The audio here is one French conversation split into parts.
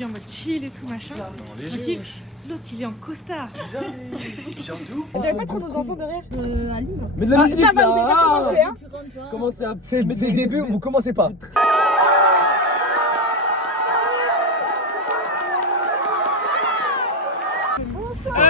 t'habille en mode chill et tout machin. Tranquille. L'autre il est en costard. J'avais pas trop nos enfants derrière. Mais de la musique ça va, là. vous avez pas commencé, hein. Commencez à... C'est le début, vous commencez pas.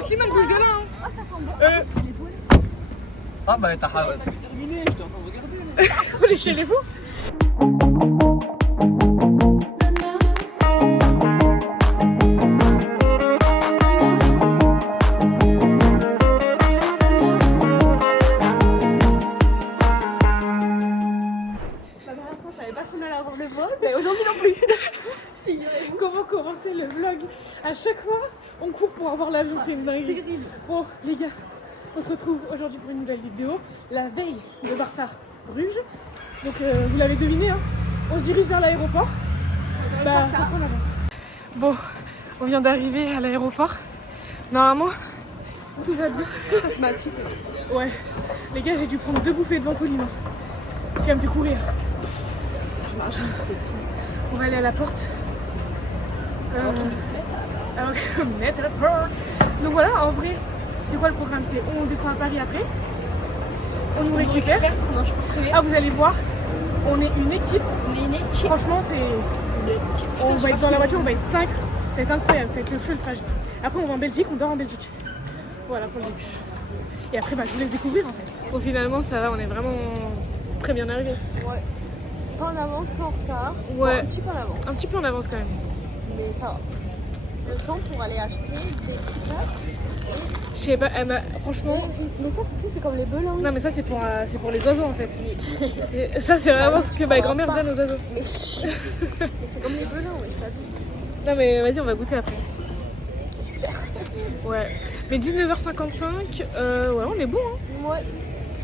Slimane bouge de là hein. Ah bah t'as terminé, je t'ai en train de regarder. Vous les chez les vous. Comment commencer le vlog? À chaque fois, on court pour avoir l'avion, c'est une dinguerie. Bon, les gars, on se retrouve aujourd'hui pour une nouvelle vidéo, la veille de Barça-Bruges. Donc, vous l'avez deviné, hein, on se dirige vers l'aéroport. Bon, on vient d'arriver à l'aéroport. Normalement, tout va bien. Ouais, les gars, j'ai dû prendre 2 bouffées de Ventolina. Parce qu'elle me fait courir. J'imagine, c'est tout. On va aller à la porte. Mettre la porte. Donc voilà, en vrai, c'est quoi le programme? C'est on descend à Paris après. On nous récupère. Ah, vous allez voir, on est une équipe. Franchement, c'est. On va être dans la voiture, on va être 5. Ça va être incroyable, ça va être le feu, le trajet. Après, on va en Belgique, on dort en Belgique. Voilà pour le début. Et après, je vous laisse découvrir en fait. Bon, finalement, ça va, on est vraiment très bien arrivés. Ouais. Pas en avance, pas en retard. Ouais. Bon, un petit peu en avance. Un petit peu en avance quand même. Mais ça va. Le temps pour aller acheter des places. Je sais pas, franchement. Mais ça, c'est comme les belins. Non, mais ça, c'est pour les oiseaux en fait. Et ça, c'est vraiment ce que ma grand-mère donne aux oiseaux. Mais c'est comme les belins, ouais, t'as vu. Non, mais vas-y, on va goûter après. J'espère. Ouais. Mais 19h55, ouais, on est bon, hein. Ouais.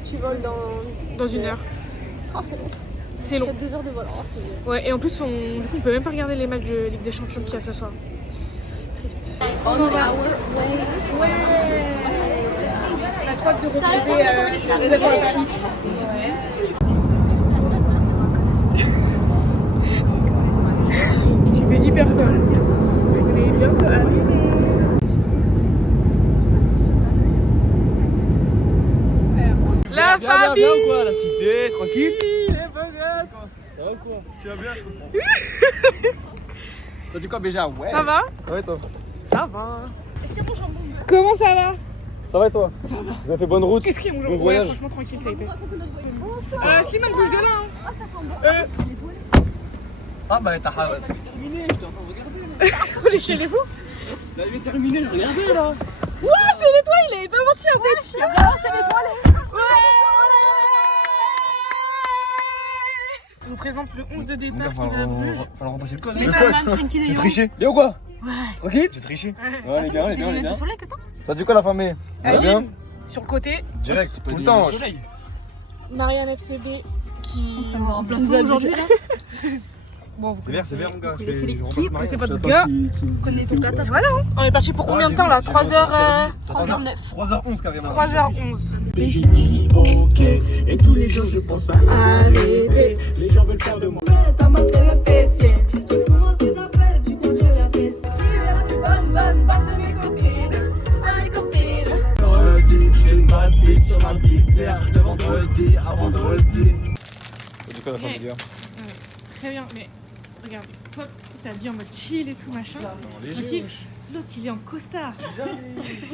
Petit vol Dans 1 heure. Oh, c'est long. C'est long. 2 heures de vol. Oh, c'est long. Ouais, et en plus, du coup, on peut même pas regarder les matchs de Ligue des Champions qu'il y a ce soir. Triste. On va. Ouais. La fois de retrouver les autres équipes. J'ai fait hyper peur. On est bientôt arrivés. La famille. Bien quoi, la cité, tranquille. Les beaux gosses. Ça va quoi? Tu vas bien, je comprends. Ça dit quoi déjà? Ouais. Ça va? Ça va et toi? Ça va. Est-ce qu'il y a mon jambon? Comment ça va? Ça va et toi? Ça va. Vous avez fait bonne route? Qu'est-ce qu'il y a mon Bon jour? Ouais, voyage. franchement tranquille, ça a été. Bonsoir. Slimane bouge de là hein. Ah, ça sent bon. C'est les toilettes. Ah bah t'as terminé, je t'ai en train de regarder. Vous les chez les vous? Là il est terminé, je regardais là. Ouais, c'est les toiles, il avait pas menti en fait. C'est les toilettes. Ouais. Je vous présente le 11 de départ qui va à Bruges. Falloir repasser le code. Mais J'ai triché. Bien ou quoi? Ouais. Tranquille? J'ai triché. Ouais les gars, les gars, les gars. soleil que t'as? Ça dit quoi la famille? Ça va bien? Aline, sur le côté. Direct, tout le temps. Marianne FCB qui remplace nous a aujourd'hui là. Bon, vous C'est vert mon gars. Vous connaissez les clips, mais c'est pas de gars. connais ton gâteau. Voilà, hein. On est parti pour combien de temps là? 3h... 3h09. 3h11 carrément. 3h11. J'ai dit ok, et tous les jours je pense à arriver. Les gens veulent faire de moi. T'as monté le fessier. Tu prends tes appels, tu conduis la fesse. Tu es la plus bonne de mes copines. À mes copines. Vendredi, j'ai une bad bitch sur ma bizarre. De vendredi à vendredi. Ça dit quoi la famille gars? Très bien, mais regarde, toi t'as bien en mode chill et tout machin. Tranquille. L'autre il est en costard.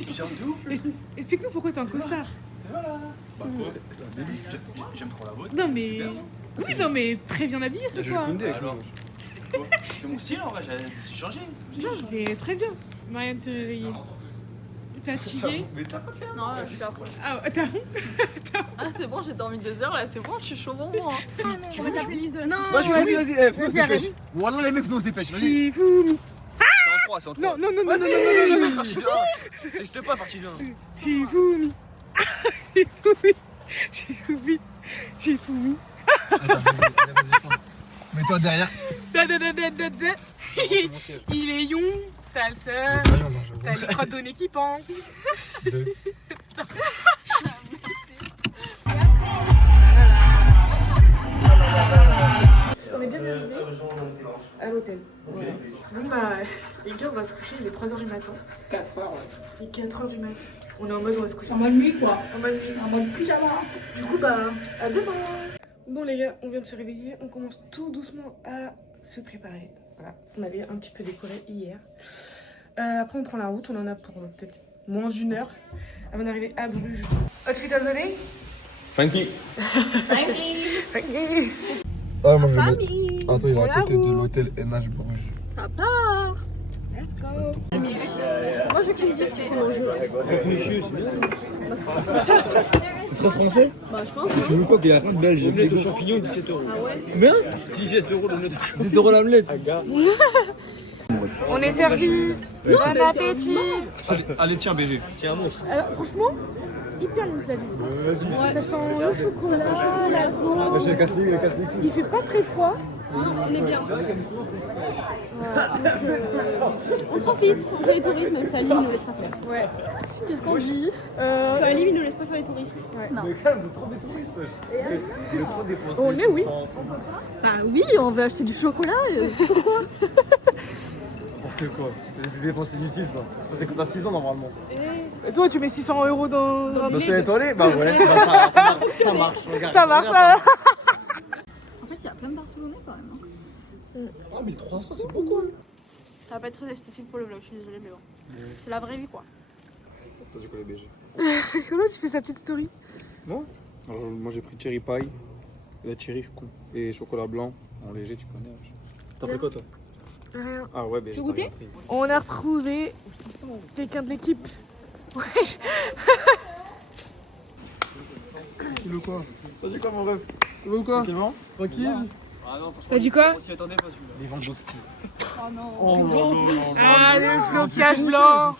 Bizarre de ouf. Explique-nous pourquoi t'es en costard. Bah quoi? C'est un délice. J'aime trop la mode. Non mais... Oui non mais très bien habillé ce soir. Alors, c'est mon style en vrai, j'ai changé. Non mais très bien. Marianne s'est réveillée. T'es fatiguée? Mais t'as pas fait? Non, je suis à fond. Ah t'es à fond? Ah, c'est bon, j'ai dormi 2 heures là, c'est bon, je suis chaud bon moi. Tu veux t'appeler Lisa? Non, Vas-y, nous on se Vas-y, dépêche. Voilà les mecs, nous on se dépêche. Vas-y. Shifumi. C'est en 3, c'est en 3. Non, non, non, non, non, non, Vas-y, non, non, non. partie de 1. N'hésite pas, partie de 1. Shifumi. Shifumi. Shifumi. Shifumi. Mets-toi derrière. Da, da, da, da, da, da. Il est young, t'as le seum, t'as les crottes de équipant. On est bien arrivé à l'hôtel. l'hôtel. Ok. Bon bah, les gars, on va se coucher, il est 3h du matin. 4 heures, ouais. Il est 4h du matin. On est en mode, on va se coucher. En mode nuit, quoi. En mode nuit. En mode pyjama. Du coup, bah, à demain. Bon les gars, on vient de se réveiller. On commence tout doucement à se préparer. Voilà, on avait un petit peu décoré hier. Après, on prend la route. On en a pour peut-être moins d'une heure avant d'arriver à Bruges. Outfit of the day? Funky. Okay. Ah, moi je vais Famille. mettre. Attends, il est Pour à la côté de route. l'hôtel NH Bruges. Ça part. Let's go. Moi, je veux qu'ils me disent ce qu'il faut manger. C'est très français? Bah, je pense. Tu veux quoi qu'il y a rien de belge? Omelette aux champignons, 17 euros. Ah ouais? Combien? 17 euros l'omelette aux champignons. 10 euros l'omelette. On est servi. Bon appétit. Allez, tiens, BG. Tiens, un monstre. Alors, franchement, hyper mousse la vie. Ça sent le chocolat, la gourde. J'ai cassé les Il fait pas très froid. On est bien. On profite, on fait les touristes, même si Ali ne nous laisse pas faire. Ouais. Qu'est-ce qu'on dit? Que Ali ne nous laisse pas faire les touristes. Non. On est oui. Bah oui, on veut acheter du chocolat. Pourquoi? Pour que quoi? C'est des dépenses inutiles ça. Ça c'est quand t'as 6 ans normalement. Et toi, tu mets 600 € dans un Je billet. suis étonné? Bah ouais, ça marche. Regarde. Ça marche là. En fait, il y a plein de Barcelonais quand même. Ah, 1300 c'est beaucoup. Ça va pas être très esthétique pour le vlog, je suis désolée, mais bon. C'est la vraie vie quoi. Attends, j'ai collé BG. Comment tu fais sa petite story? Moi? Alors, moi j'ai pris cherry pie. Cherry, je suis con. Et chocolat blanc en léger, tu connais. T'as pris quoi toi? Rien. Ah ouais, BG. Tu veux goûter? On a retrouvé quelqu'un de l'équipe. Wesh. Tu veux quoi? T'as dit quoi mon rêve? Tu veux quoi? Tranquillement? Tranquille? Ah non, T'as dit quoi? on s'y attendait pas celui-là. Les Vendoski. Oh non. Oh non. Ah, le flocage blanc.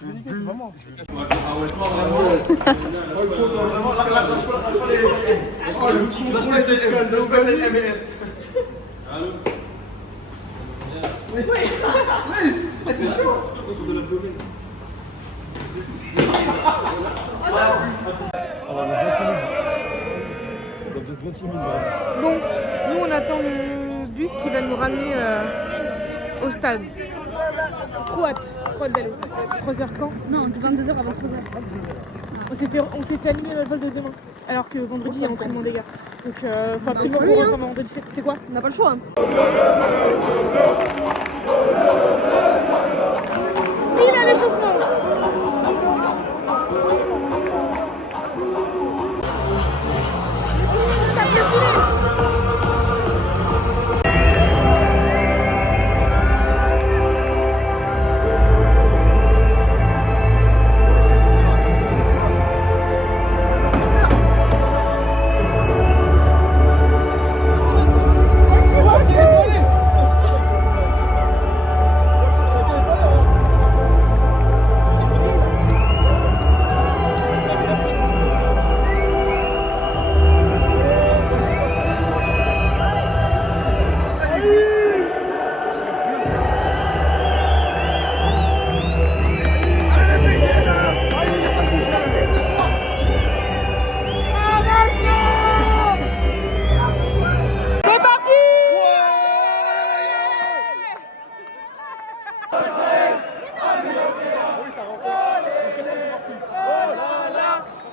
Bon, nous on attend le bus qui va nous ramener au stade. Trop hâte d'aller au stade. 3h quand? Non, de 22h à 23h. On s'est fait annuler le vol de demain. Alors que vendredi il y a entraînement des gars. Donc faut absolument qu'on reprenne vendredi. C'est quoi? On n'a pas le choix. Hein. Il a l'échauffement.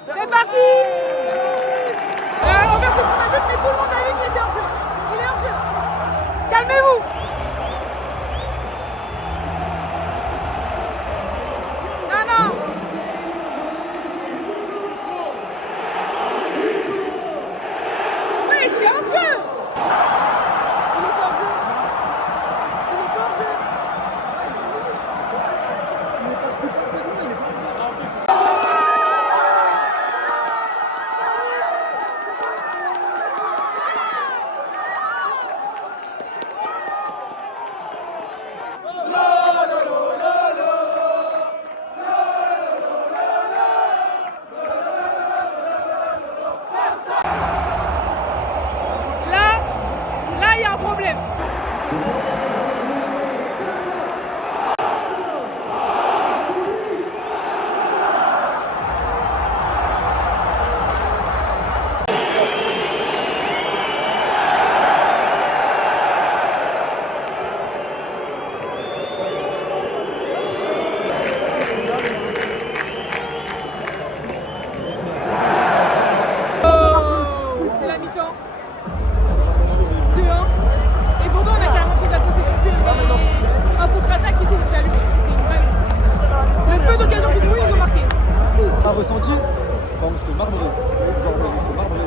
C'est parti. On vient de se prendre un but, mais tout le monde a vu qu'il était hors jeu. Il est hors jeu. Calmez-vous. Non, non. Oui, je suis hors jeu. Il est pas hors jeu. Il est pas hors jeu. Là, il y a un problème. Un ressenti, donc c'est marbré. Genre, c'est marbré.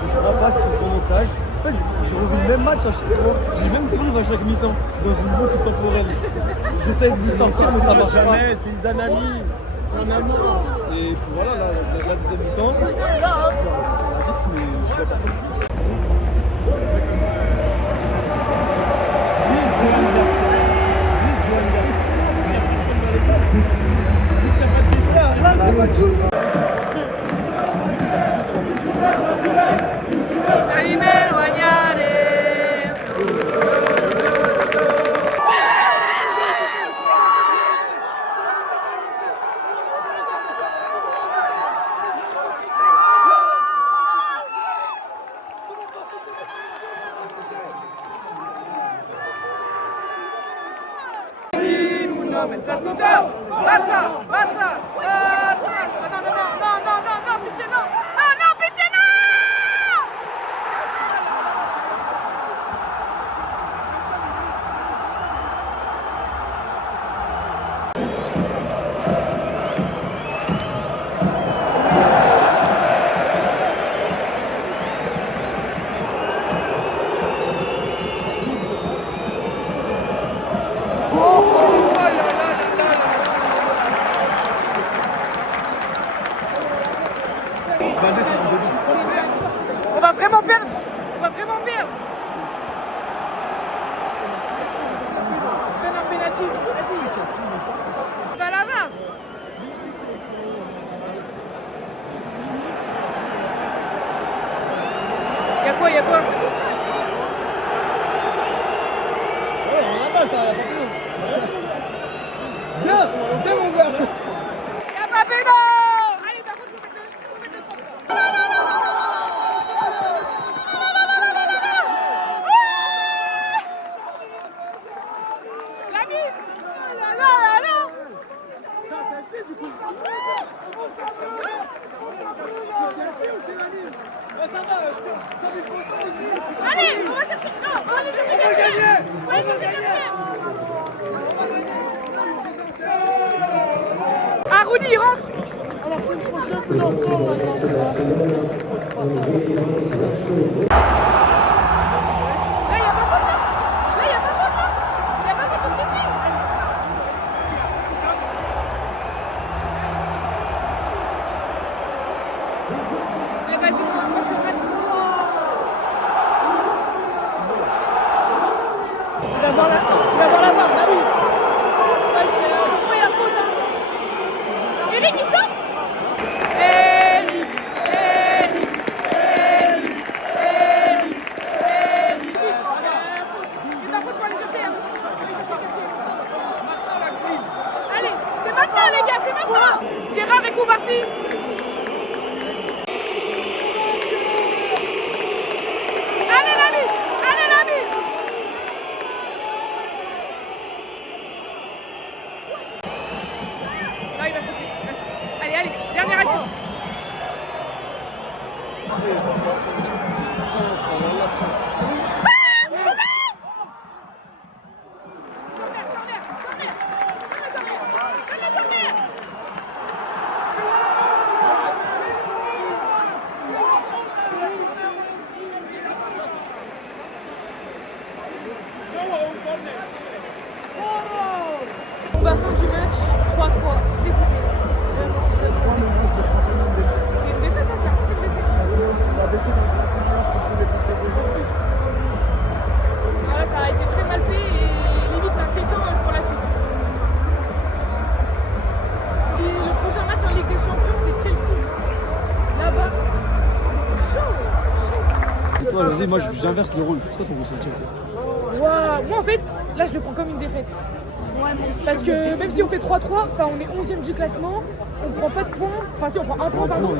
C'est 3 passes sur chronocage. En fait, j'ai revu le même match à chaque fois. J'ai même pris à chaque mi-temps dans une boucle temporelle. J'essaie de lui sortir, mais ça marche pas. C'est les anamis. En amour. Et puis voilà, là, la deuxième mi-temps, c'est addict, mais je dois pas. On va vraiment perdre. On va vraiment perdre. Donne un penalty. Vas-y. Va là-bas. Y'a quoi, y'a quoi? Ouais, on a mal, t'as la papillon. Viens, viens mon gars. Y'a pas péno. Allez, par contre, faut mettre le 3. L'ami. Oh là là là. Ça, c'est assez du coup. C'est assez ou c'est la mine? Ça va, ça lui faut pas aussi. Allez, on va chercher. Non, on va aller chercher. On va gagner. On va aller chercher. Ah, Rudy, il rentre. À la semaine prochaine, c'est encore. Là, il n'y a pas faute, là. Là, il n'y a pas faute, là. Il n'y a pas faute sur Tony. Allez, vas-y, on va faire le match. Il va voir la barre, bah oui. Pourquoi il y a faute, hein? Eric, il sort. Eric. Mais par contre, faut aller chercher, hein. Faut aller chercher Castillo. Allez, c'est maintenant, les gars, c'est maintenant. Gérard et Koubarsi. Allez, l'ami. Allez, l'ami. Là, il va sauter. Allez, allez, dernière action. Bah, fin du match, 3-3, dégoûté. Vraiment, c'est une défaite, hein, clairement, c'est une défaite. On a baissé dans une semaine qu'on pouvait baisser déjà plus. Voilà, ça a été très mal fait et limite inquiétant pour la suite. Et le prochain match en Ligue des Champions, c'est Chelsea. Là-bas, chaud. Et toi, vas-y, moi j'inverse le rôle. C'est quoi ton ressenti? Wow. Moi, en fait, là, je le prends comme une défaite. Parce que même si on fait 3-3, enfin, on est 11e du classement, on prend pas de points. Enfin, si, on prend un point, pardon.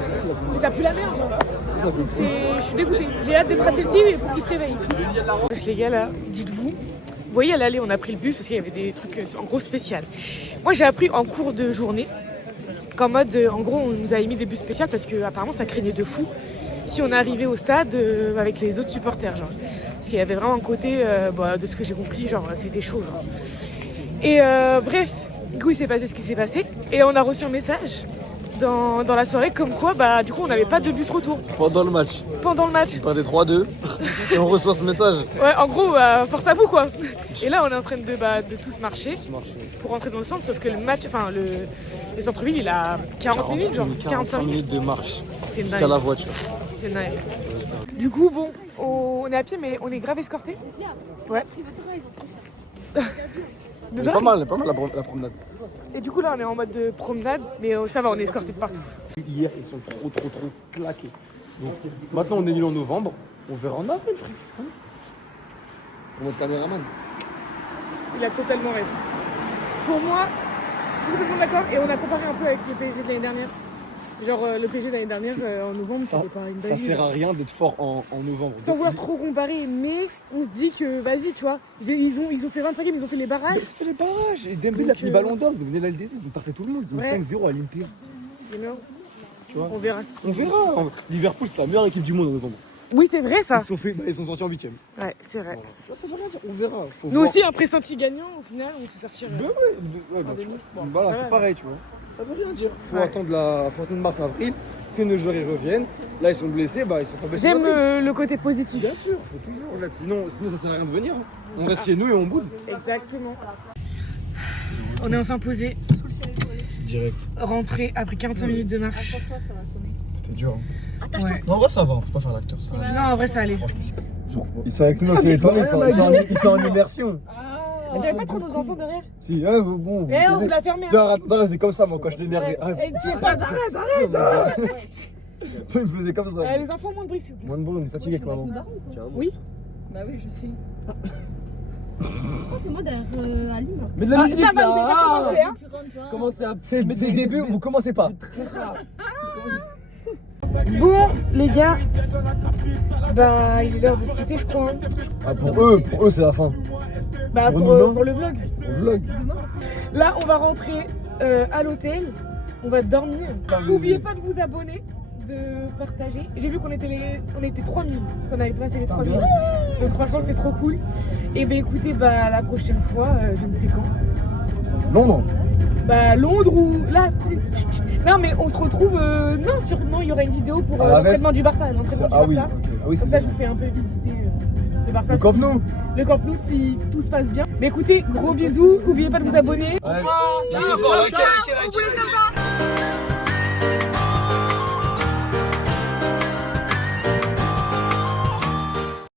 Mais ça pue la merde. Genre. Je suis dégoûtée. J'ai hâte d'être à Chelsea pour qu'ils se réveillent. Les gars, là, dites-vous, vous voyez, à l'aller, on a pris le bus parce qu'il y avait des trucs en gros spécial. Moi, j'ai appris en cours de journée qu'en mode, en gros, on nous a émis des bus spéciaux parce qu'apparemment, ça craignait de fou si on arrivait au stade avec les autres supporters. Genre. Parce qu'il y avait vraiment un côté, de ce que j'ai compris, genre, c'était chaud. Genre. Et bref, du coup, il s'est passé ce qui s'est passé. Et on a reçu un message dans la soirée, comme quoi, bah, du coup, on n'avait pas de bus retour Pendant le match. pendant le match. On perdait 3-2 et on reçoit ce message. Ouais, en gros, bah, force à vous, quoi. Et là, on est en train de tous marcher pour rentrer dans le centre, sauf que le match, enfin, le centre-ville, il a 40 minutes, genre 45 minutes. de marche C'est jusqu'à dingue. la voiture. C'est dingue. Du coup, bon, on est à pied, mais on est grave escorté. Ouais. De Pas dingue. mal la promenade. Et du coup, là, on est en mode de promenade, mais ça va, on est escorté de partout. Hier, ils sont trop claqués. Donc maintenant, on est en novembre. On verra en avril, frère. On va être caméraman. Il a totalement raison. Pour moi, je suis complètement d'accord, et on a comparé un peu avec les PSG de l'année dernière. Genre, le PSG de l'année dernière, en novembre, c'était pas une Ça dinguerie. sert à rien d'être fort en novembre. Sans vouloir trop comparer, mais on se dit que, vas-y, tu vois, ils ont fait 25e, ils ont fait les barrages. Mais c'est fait les barrages. Et Dembélé Donc, a fini ballon d'or. Ils ont gagné la LDC. Ils ont tarté tout le monde. Ils ont Ouais. 5-0 à l'Olympique. You know, Tu vois. on verra. On verra. Liverpool, c'est la meilleure équipe du monde en novembre. Oui, c'est vrai, ça. Ils sont sortis en 8ème. Ouais, c'est vrai. Ça veut rien dire. On verra. Faut Nous voir. aussi, un pressenti gagnant, au final, on se sortir. Ouais, En bah, tu demi. vois. Bon, Voilà, ça c'est va. pareil, tu vois. Ça veut rien dire. Faut Ouais. attendre mars-avril, que nos joueurs y reviennent. Là, ils sont blessés, bah ils sont pas blessés. J'aime d'avril. le côté positif. Bien sûr, faut toujours. Là, sinon, ça sert à rien de venir. Hein. On reste chez nous et on boude. Exactement. On est enfin posé, Direct. rentré après 45 minutes de marche. C'était dur. Hein. Ouais. Non, en vrai, ça va. Faut pas faire l'acteur. Ça va. Non, en vrai, ça allait. Ils sont avec nous dans les toilettes. Ils sont en immersion. On dirait pas trop nos enfants derrière. Si, bon. Eh, on vous l'a fermé. Non, c'est comme ça, moi, quand je l'énervais. Eh, tu es pas, arrête. Il me faisait comme ça. Les enfants, moins de bruit, s'il vous plaît. Moins de bruit, on est fatigué avec maman. Oui. Bah oui, je sais. Oh, c'est moi derrière Ali. Mais de Ah, ça va, vous avez pas commencé, hein. Commencez à. C'est le début, vous commencez pas. Bon, les gars, bah, il est l'heure de se quitter, je crois. Hein. Ah, pour eux, c'est la fin. Bah, Pour nous, non. pour le vlog. On vlog. Là, on va rentrer à l'hôtel. On va dormir. N'oubliez pas de vous abonner, de partager. J'ai vu qu'on était 3000, qu'on avait passé les 3000. Donc franchement, c'est trop cool. Et ben écoutez, bah la prochaine fois, je ne sais quand. Londres. Bah Londres ou là. Non mais on se retrouve. Non, sûrement il y aura une vidéo pour À la l'entraînement Metz. du Barça. L'entraînement Ah du oui, Barça. ok. Ah oui, Comme c'est ça, bien. je vous fais un peu visiter le Barça. Le Camp Nou. Le Camp Nou, si tout se passe bien. Mais écoutez, gros bisous. N'oubliez pas de vous abonner. Ouais. Ciao. Merci fort, Ciao. ok, ok, ok. On vous laisse comme ça.